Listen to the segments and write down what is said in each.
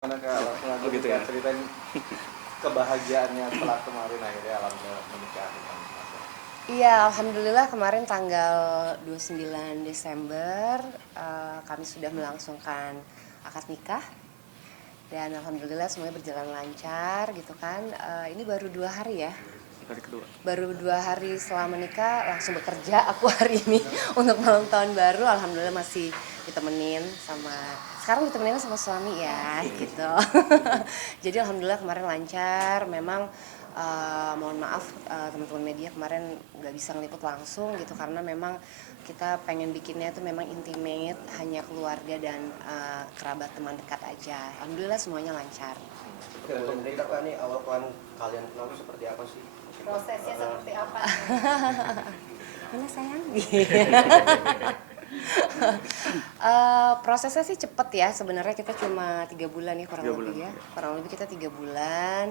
Mana Kak, langsung aja Oh gitu Kak, ya. ceritain kebahagiaannya setelah kemarin akhirnya alhamdulillah menikah dengan Mas. Iya, alhamdulillah kemarin tanggal 29 Desember kami sudah melangsungkan akad nikah dan alhamdulillah semuanya berjalan lancar gitu kan. Ini baru 2 hari ya, Hari kedua. baru 2 hari setelah menikah langsung bekerja aku hari ini untuk malam tahun baru. Alhamdulillah masih ditemenin sama, sekarang ditemenin sama suami ya gitu. Jadi alhamdulillah kemarin lancar. Memang mohon maaf teman-teman media kemarin nggak bisa ngeliput langsung gitu karena memang kita pengen bikinnya itu memang intimate, hanya keluarga dan kerabat teman dekat aja. Alhamdulillah semuanya lancar. Boleh ceritakan nih awal kalian kenal itu seperti apa sih? Prosesnya seperti apa? Mana sayang? Prosesnya sih cepet ya, sebenarnya kita cuma 3 bulan ya kurang 3 lebih bulan. ya, kurang lebih kita 3 bulan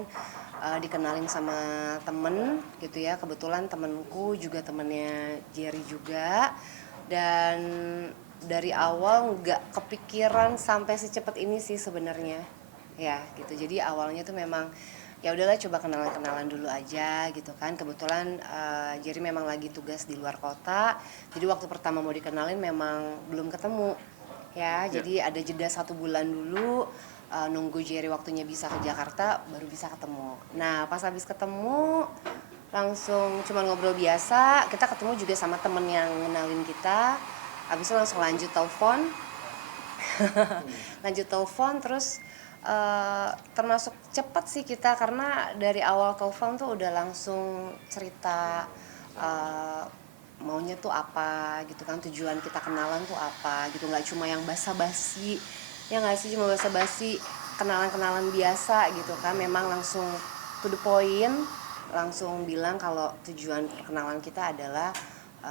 dikenalin sama temen gitu ya. Kebetulan temenku juga temennya Jerry juga, dan dari awal nggak kepikiran sampai secepat ini sih sebenarnya ya gitu. Jadi awalnya tuh memang ya udahlah coba kenalan-kenalan dulu aja gitu kan. Kebetulan Jerry memang lagi tugas di luar kota, jadi waktu pertama mau dikenalin memang belum ketemu ya. Jadi ada jeda 1 bulan dulu, nunggu Jerry waktunya bisa ke Jakarta baru bisa ketemu. Nah pas habis ketemu langsung cuma ngobrol biasa. Kita ketemu juga sama temen yang ngenalin kita, habis itu langsung lanjut telepon. Lanjut telepon terus termasuk cepet sih kita karena dari awal telepon tuh udah langsung cerita maunya tuh apa gitu kan, tujuan kita kenalan tuh apa gitu. Nggak cuma yang basa-basi ya, nggak sih cuma basa-basi kenalan-kenalan biasa gitu kan. Memang langsung to the point, langsung bilang kalau tujuan perkenalan kita adalah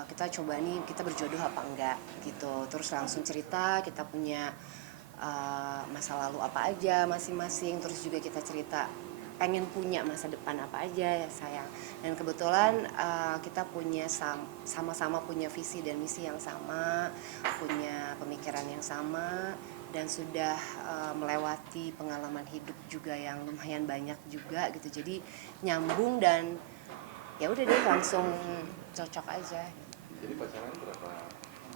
kita coba nih kita berjodoh apa enggak gitu. Terus langsung cerita kita punya masa lalu apa aja masing-masing, terus juga kita cerita pengen punya masa depan apa aja ya sayang. Dan kebetulan kita punya sama-sama punya visi dan misi yang sama, punya pemikiran yang sama, dan sudah melewati pengalaman hidup juga yang lumayan banyak juga gitu. Jadi nyambung dan ya udah deh langsung cocok aja. Jadi pacaran berapa?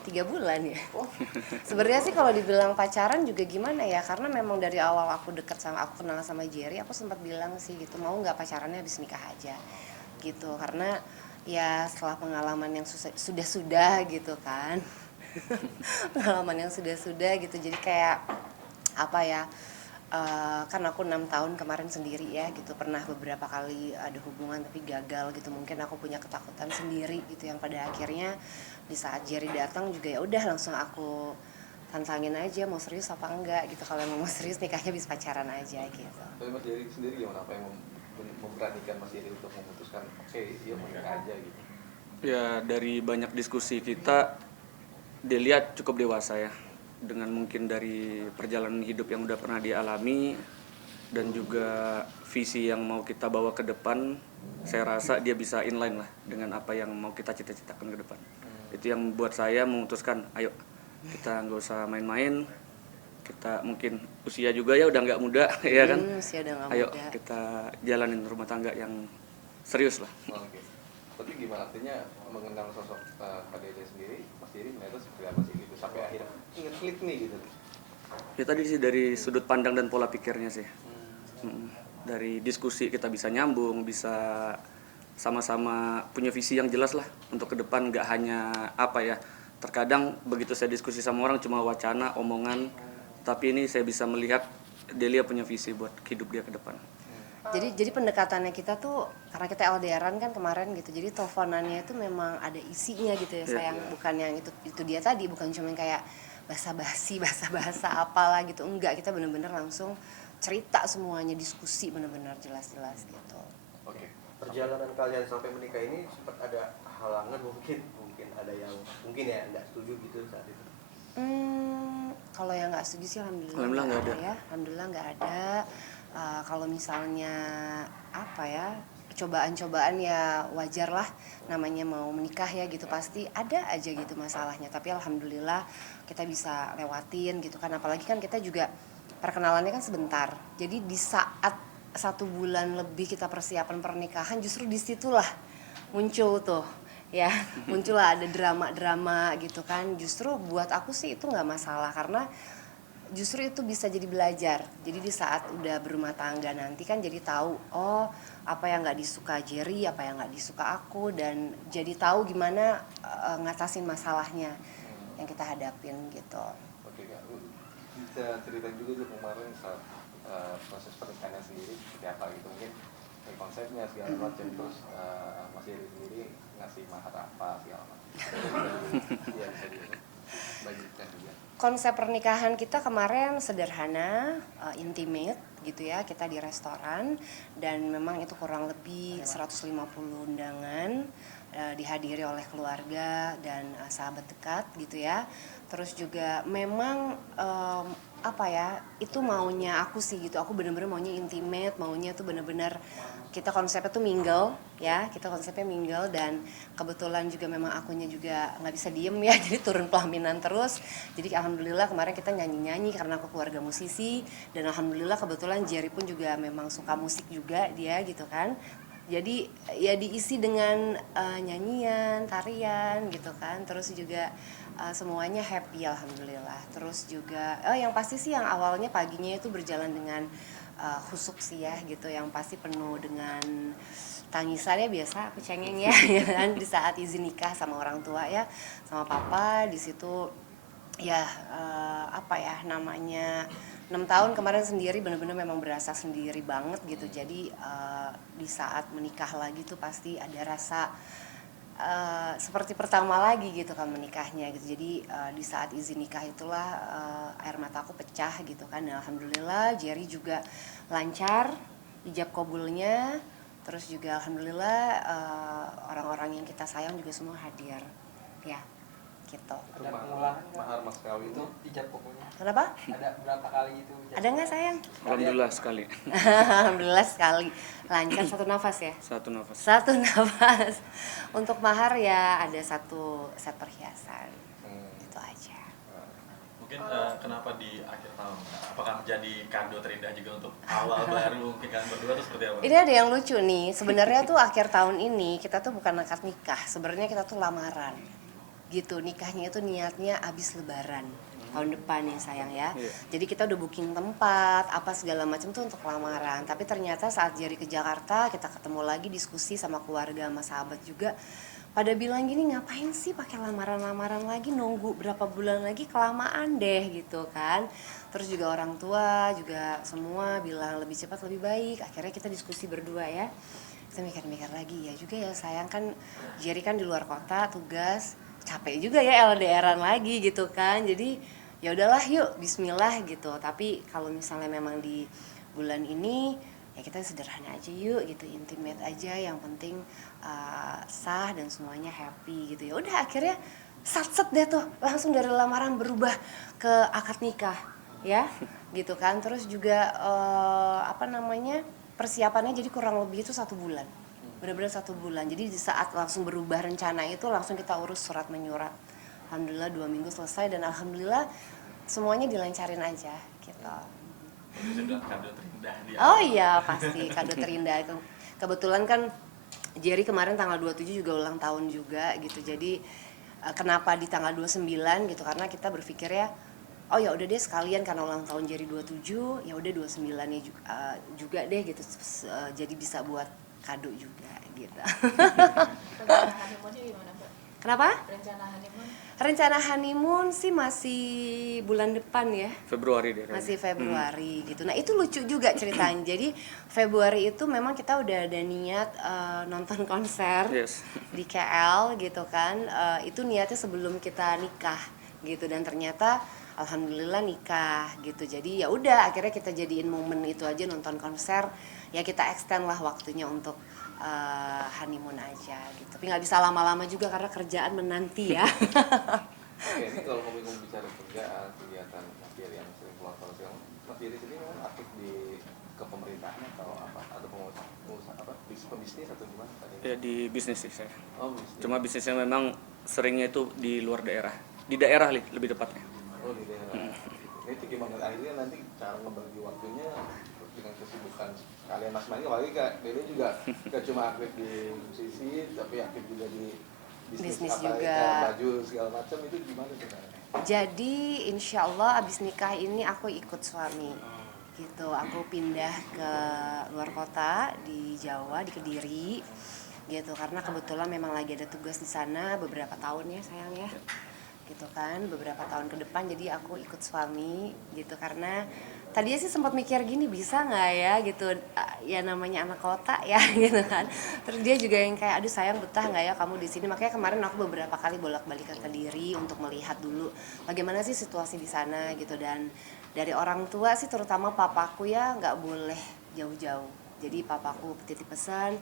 3 bulan ya. Sebenarnya sih kalau dibilang pacaran juga gimana ya, karena memang dari awal aku kenal sama Jerry, aku sempat bilang sih gitu, mau nggak pacarannya habis nikah aja gitu. Karena ya setelah pengalaman yang sudah gitu kan. Pengalaman yang sudah gitu, jadi kayak apa ya, kan aku 6 tahun kemarin sendiri ya gitu, pernah beberapa kali ada hubungan tapi gagal gitu. Mungkin aku punya ketakutan sendiri gitu yang pada akhirnya di saat Jerry datang juga ya udah langsung aku tantangin aja mau serius apa enggak gitu. Kalau emang mau serius nikahnya bisa pacaran aja gitu. Tapi Mas Jerry sendiri gimana? Apa yang memberanikan Mas Jerry untuk memutuskan oke, iya mau nikah aja gitu? Ya dari banyak diskusi kita dilihat cukup dewasa ya, dengan mungkin dari perjalanan hidup yang udah pernah dialami dan juga visi yang mau kita bawa ke depan. Saya rasa dia bisa inline lah dengan apa yang mau kita cita-citakan ke depan. Itu yang buat saya memutuskan ayo kita nggak usah main-main, kita mungkin usia juga ya udah nggak muda ya kan, Usia udah nggak ayo muda. kita jalanin rumah tangga yang serius lah. Oke. Tapi gimana artinya mengenal sosok Kak Dede sendiri, Mas Jerry ternyata seperti apa sih gitu sampai akhirnya ngeklik nih gitu? Ya tadi sih dari sudut pandang dan pola pikirnya sih. Dari diskusi kita bisa nyambung, bisa sama-sama punya visi yang jelas lah untuk ke depan. Nggak hanya apa ya, terkadang begitu saya diskusi sama orang cuma wacana, omongan, tapi ini saya bisa melihat Delia punya visi buat hidup dia ke depan. Jadi pendekatannya kita tuh karena kita LDRan kan kemarin gitu. Jadi teleponannya itu memang ada isinya gitu ya sayang. Bukan yang itu dia tadi, bukan cuma kayak basa-basi, basa-basa apalah gitu. Enggak, kita bener-bener langsung cerita semuanya, diskusi bener-bener jelas-jelas gitu. Oke. Perjalanan kalian sampai menikah ini sempat ada halangan mungkin ada yang mungkin ya nggak setuju gitu saat itu. Kalau yang nggak setuju sih Alhamdulillah nggak ada. ya. Alhamdulillah nggak ada. Kalau misalnya apa ya, cobaan-cobaan ya wajar lah, namanya mau menikah ya gitu, pasti ada aja gitu masalahnya. Tapi alhamdulillah kita bisa lewatin gitu kan. Apalagi kan kita juga perkenalannya kan sebentar. Jadi di saat 1 bulan lebih kita persiapan pernikahan, justru disitulah muncul tuh ya, muncullah ada drama-drama gitu kan. Justru buat aku sih itu nggak masalah, karena justru itu bisa jadi belajar. Jadi di saat udah berumah tangga nanti kan jadi tahu, oh apa yang nggak disuka Jerry, apa yang nggak disuka aku, dan jadi tahu gimana ngatasin masalahnya yang kita hadapin gitu. Oke Kak, bisa ceritain juga tuh kemarin saat proses pernikahannya sendiri seperti apa gitu, mungkin dari konsepnya segala macam, terus Mas Jerry sendiri ngasih mahar apa segala macam. Iya bisa dibagikan juga. Konsep pernikahan kita kemarin sederhana, intimate gitu ya. Kita di restoran dan memang itu kurang lebih 150 undangan, dihadiri oleh keluarga dan sahabat dekat gitu ya. Terus juga memang apa ya, itu maunya aku sih gitu. Aku bener-bener maunya intimate, maunya tuh bener-bener kita konsepnya tuh mingle ya, kita konsepnya mingle, dan kebetulan juga memang akunya juga nggak bisa diem ya, jadi turun pelaminan terus. Jadi alhamdulillah kemarin kita nyanyi-nyanyi karena aku keluarga musisi, dan alhamdulillah kebetulan Jerry pun juga memang suka musik juga dia gitu kan. Jadi ya diisi dengan nyanyian, tarian gitu kan, terus juga semuanya happy alhamdulillah. Terus juga yang pasti sih yang awalnya paginya itu berjalan dengan khusuk sih ya gitu, yang pasti penuh dengan tangisannya, biasa aku cengeng ya, ya kan, di saat izin nikah sama orang tua ya, sama papa di situ ya. Apa ya namanya, 6 tahun kemarin sendiri bener-bener memang berasa sendiri banget gitu. Jadi di saat menikah lagi tuh pasti ada rasa seperti pertama lagi gitu kan menikahnya gitu. Jadi di saat izin nikah itulah air mataku pecah gitu kan. Dan alhamdulillah Jerry juga lancar ijab kabulnya. Terus juga alhamdulillah orang-orang yang kita sayang juga semua hadir ya gitu. Itu mahar mas kawin itu ijab kabulnya. Kenapa? Ada berapa kali itu? Ada nggak sayang? Alhamdulillah sekali. Alhamdulillah sekali lancar, satu nafas ya. Satu nafas. Untuk mahar ya ada 1 set perhiasan. Itu aja. Mungkin kenapa di akhir tahun? Apakah menjadi kado terindah juga untuk awal baru mungkin kalian berdua, atau seperti apa? Ini ada yang lucu nih. Sebenarnya tuh akhir tahun ini kita tuh bukan akad nikah. Sebenarnya kita tuh lamaran. Gitu. Nikahnya itu niatnya abis lebaran tahun depan ya sayang ya. Jadi kita udah booking tempat, apa segala macam tuh untuk lamaran. Tapi ternyata saat Jerry ke Jakarta, kita ketemu lagi, diskusi sama keluarga, sama sahabat juga. Pada bilang gini, ngapain sih pakai lamaran-lamaran lagi, nunggu berapa bulan lagi, kelamaan deh gitu kan. Terus juga orang tua juga semua bilang lebih cepat lebih baik. Akhirnya kita diskusi berdua ya. Kita mikir-mikir lagi ya juga ya sayang, kan Jerry kan di luar kota tugas, capek juga ya LDRan lagi gitu kan. Jadi ya udahlah yuk bismillah gitu. Tapi kalau misalnya memang di bulan ini ya kita sederhana aja yuk gitu, intimate aja, yang penting sah dan semuanya happy gitu. Ya udah akhirnya sat-set deh tuh, langsung dari lamaran berubah ke akad nikah ya gitu kan. Terus juga apa namanya, persiapannya jadi kurang lebih itu 1 bulan, benar-benar 1 bulan. Jadi di saat langsung berubah rencana itu langsung kita urus surat menyurat. Alhamdulillah 2 minggu selesai, dan alhamdulillah semuanya dilancarin aja gitu. Kado terindah di Oh iya pasti kado terindah itu. Kebetulan kan Jerry kemarin tanggal 27 juga ulang tahun juga gitu. Jadi kenapa di tanggal 29 gitu, karena kita berpikir ya, oh ya udah deh sekalian karena ulang tahun Jerry 27, ya udah 29-nya juga deh gitu. Jadi bisa buat kado juga gitu. Rencana honeymoonnya gimana, Mbak? Kenapa? Rencana honeymoon? Rencana honeymoon sih masih bulan depan ya. Februari deh. Masih Februari gitu. Nah itu lucu juga ceritanya. Jadi Februari itu memang kita udah ada niat nonton konser di KL gitu kan. Itu niatnya sebelum kita nikah gitu, dan ternyata alhamdulillah nikah gitu. Jadi ya udah akhirnya kita jadiin momen itu aja, nonton konser. Ya kita extend lah waktunya untuk honeymoon aja gitu. Tapi nggak bisa lama-lama juga karena kerjaan menanti ya. Oke, ini kalau ngomong bicara kerjaan, kegiatan Mas Jerry yang sering keluar kalau sekarang, Mas Jerry sendiri memang aktif di kepemerintahan atau apa, atau pengusaha apa, pebisnis atau gimana tadi? Ya di bisnis sih saya. Oh bisnis. Cuma bisnisnya memang seringnya itu di luar daerah. Di daerah lebih tepatnya. Oh di daerah. itu gimana akhirnya nanti cara ngebagi waktunya dengan kesibukan kalian masing-masing, apalagi Kak Dede juga gak cuma aktif di musisi tapi aktif juga di Bisnis apa, juga. kayak baju segala macam, itu gimana tuh Kak? Jadi insya Allah abis nikah ini aku ikut suami gitu. Aku pindah ke luar kota di Jawa, di Kediri gitu, karena kebetulan memang lagi ada tugas di sana beberapa tahun ya sayang ya gitu kan, beberapa tahun ke depan. Jadi aku ikut suami gitu, karena tadinya sih sempat mikir gini, bisa nggak ya gitu, ya namanya anak kota ya gitu kan. Terus dia juga yang kayak aduh sayang betah nggak ya kamu di sini. Makanya kemarin aku beberapa kali bolak-balik ke Kediri untuk melihat dulu bagaimana sih situasi di sana gitu. Dan dari orang tua sih terutama papaku ya nggak boleh jauh-jauh. Jadi papaku titip pesan,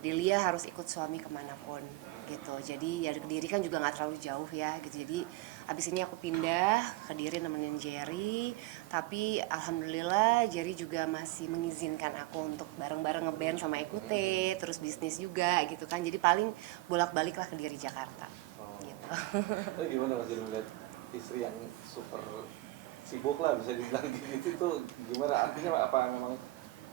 Delia harus ikut suami kemanapun gitu. Jadi ya Kediri kan juga nggak terlalu jauh ya gitu. Jadi abis ini aku pindah ke Kediri nemenin Jerry. Tapi alhamdulillah Jerry juga masih mengizinkan aku untuk bareng-bareng ngeband sama Ekute, terus bisnis juga gitu kan. Jadi paling bolak-balik lah Kediri Jakarta gitu. Tapi gimana Mas Jerry melihat istri yang super sibuk lah bisa dibilang gitu tuh gimana, artinya apa memang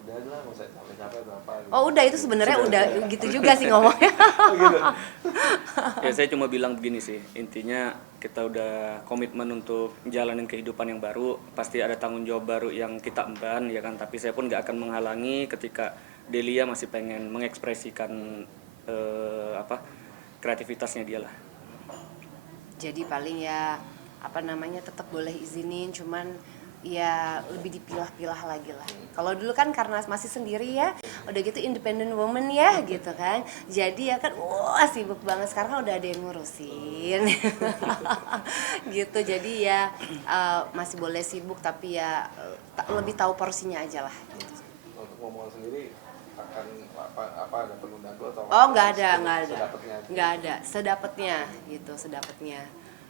udah lah nggak usah capek-capek atau apa gitu? Oh udah, itu sebenarnya udah gitu juga sih ngomongnya. Oh, gitu. Ya saya cuma bilang begini sih, intinya kita udah komitmen untuk jalanin kehidupan yang baru, pasti ada tanggung jawab baru yang kita emban ya kan. Tapi saya pun nggak akan menghalangi ketika Delia masih pengen mengekspresikan kreativitasnya dia lah. Jadi paling ya apa namanya tetap boleh izinin, cuman ya lebih dipilah-pilah lagi lah. Kalau dulu kan karena masih sendiri ya, udah gitu independent woman ya gitu kan. Jadi ya kan wah sibuk banget. Sekarang kan udah ada yang ngurusin. Gitu. Jadi ya masih boleh sibuk tapi ya lebih tahu porsinya aja lah gitu. Untuk ngomong sendiri akan apa ada penundaan dulu atau Oh nggak ada. sedapatnya Sedapatnya gitu, sedapatnya.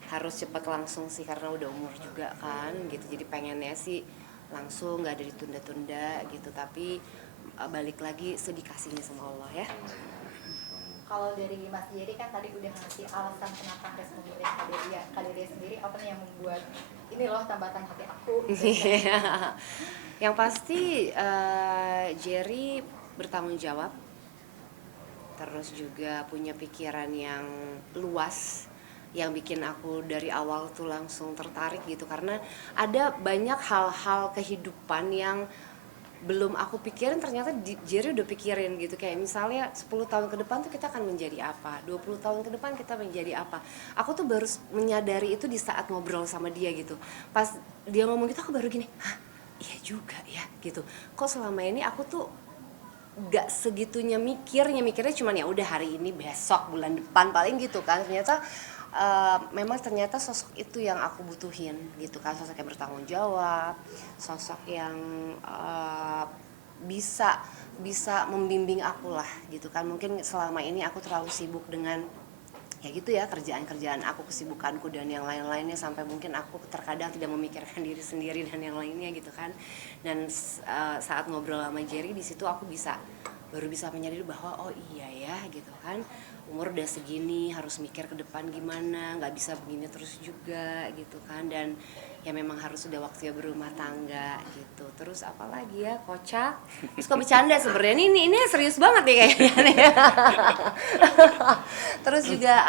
Harus cepat langsung sih karena udah umur juga kan gitu. Jadi pengennya sih langsung, nggak ada ditunda-tunda gitu. Tapi balik lagi sedikasihnya sama Allah ya. Kalau dari Mas Jerry kan tadi udah ngasih alasan kenapa harus memilih Kaderia sendiri, apa nih yang membuat ini loh tambatan hati aku. Yang pasti Jerry bertanggung jawab, terus juga punya pikiran yang luas, yang bikin aku dari awal tuh langsung tertarik gitu. Karena ada banyak hal-hal kehidupan yang belum aku pikirin, ternyata Jerry udah pikirin gitu. Kayak misalnya 10 tahun ke depan tuh kita akan menjadi apa, 20 tahun ke depan kita menjadi apa. Aku tuh baru menyadari itu di saat ngobrol sama dia gitu. Pas dia ngomong gitu aku baru gini, hah iya juga ya gitu. Kok selama ini aku tuh gak segitunya mikirnya cuman ya udah hari ini, besok, bulan depan paling gitu kan. Ternyata memang ternyata sosok itu yang aku butuhin gitu kan. Sosok yang bertanggung jawab, sosok yang bisa membimbing aku lah gitu kan. Mungkin selama ini aku terlalu sibuk dengan ya gitu ya, kerjaan aku, kesibukanku dan yang lain-lainnya, sampai mungkin aku terkadang tidak memikirkan diri sendiri dan yang lainnya gitu kan. Dan saat ngobrol sama Jerry di situ aku baru bisa menyadari bahwa oh iya ya gitu kan, umur udah segini harus mikir ke depan gimana, nggak bisa begini terus juga gitu kan. Dan ya memang harus sudah waktunya berumah tangga gitu. Terus apalagi ya, kocak, suka bercanda sebenarnya, ini serius banget nih kayaknya nih. Terus juga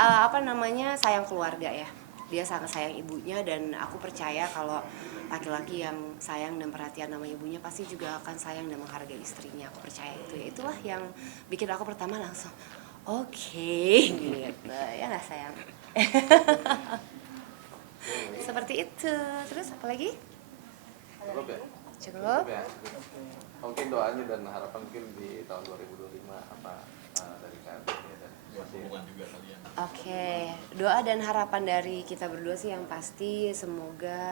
sayang keluarga ya, dia sangat sayang ibunya. Dan aku percaya kalau laki-laki yang sayang dan perhatian sama ibunya pasti juga akan sayang dan menghargai istrinya. Aku percaya itu ya. Itulah yang bikin aku pertama langsung oke, gitu ya nggak sayang. Seperti itu. Terus apa lagi? cukup ya? Cukup. Ya. Mungkin doanya dan harapan mungkin di tahun 2025 apa dari Kak Dede dan Mas Jerry? Hubungan juga kalian. Oke, doa dan harapan dari kita berdua sih yang pasti semoga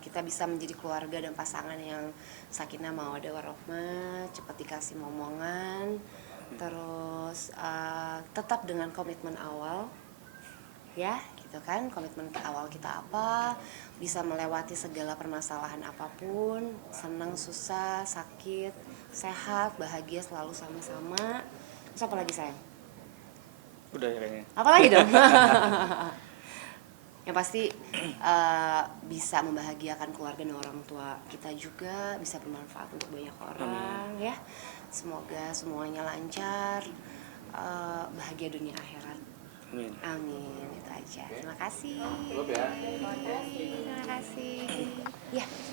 kita bisa menjadi keluarga dan pasangan yang sakinah mawaddah warahmah, cepat dikasih momongan, terus tetap dengan komitmen awal, ya gitu kan. Komitmen awal kita apa, bisa melewati segala permasalahan apapun, senang, susah, sakit, sehat, bahagia selalu sama-sama. Terus apa lagi sayang? Udah ya kayaknya. Apa lagi dong? yang pasti bisa membahagiakan keluarga dan orang tua kita juga, bisa bermanfaat untuk banyak orang. Ya, semoga semuanya lancar, bahagia dunia akhirat. Amin. Itu aja. Terima kasih. Cukup ya. Terima kasih. Ya.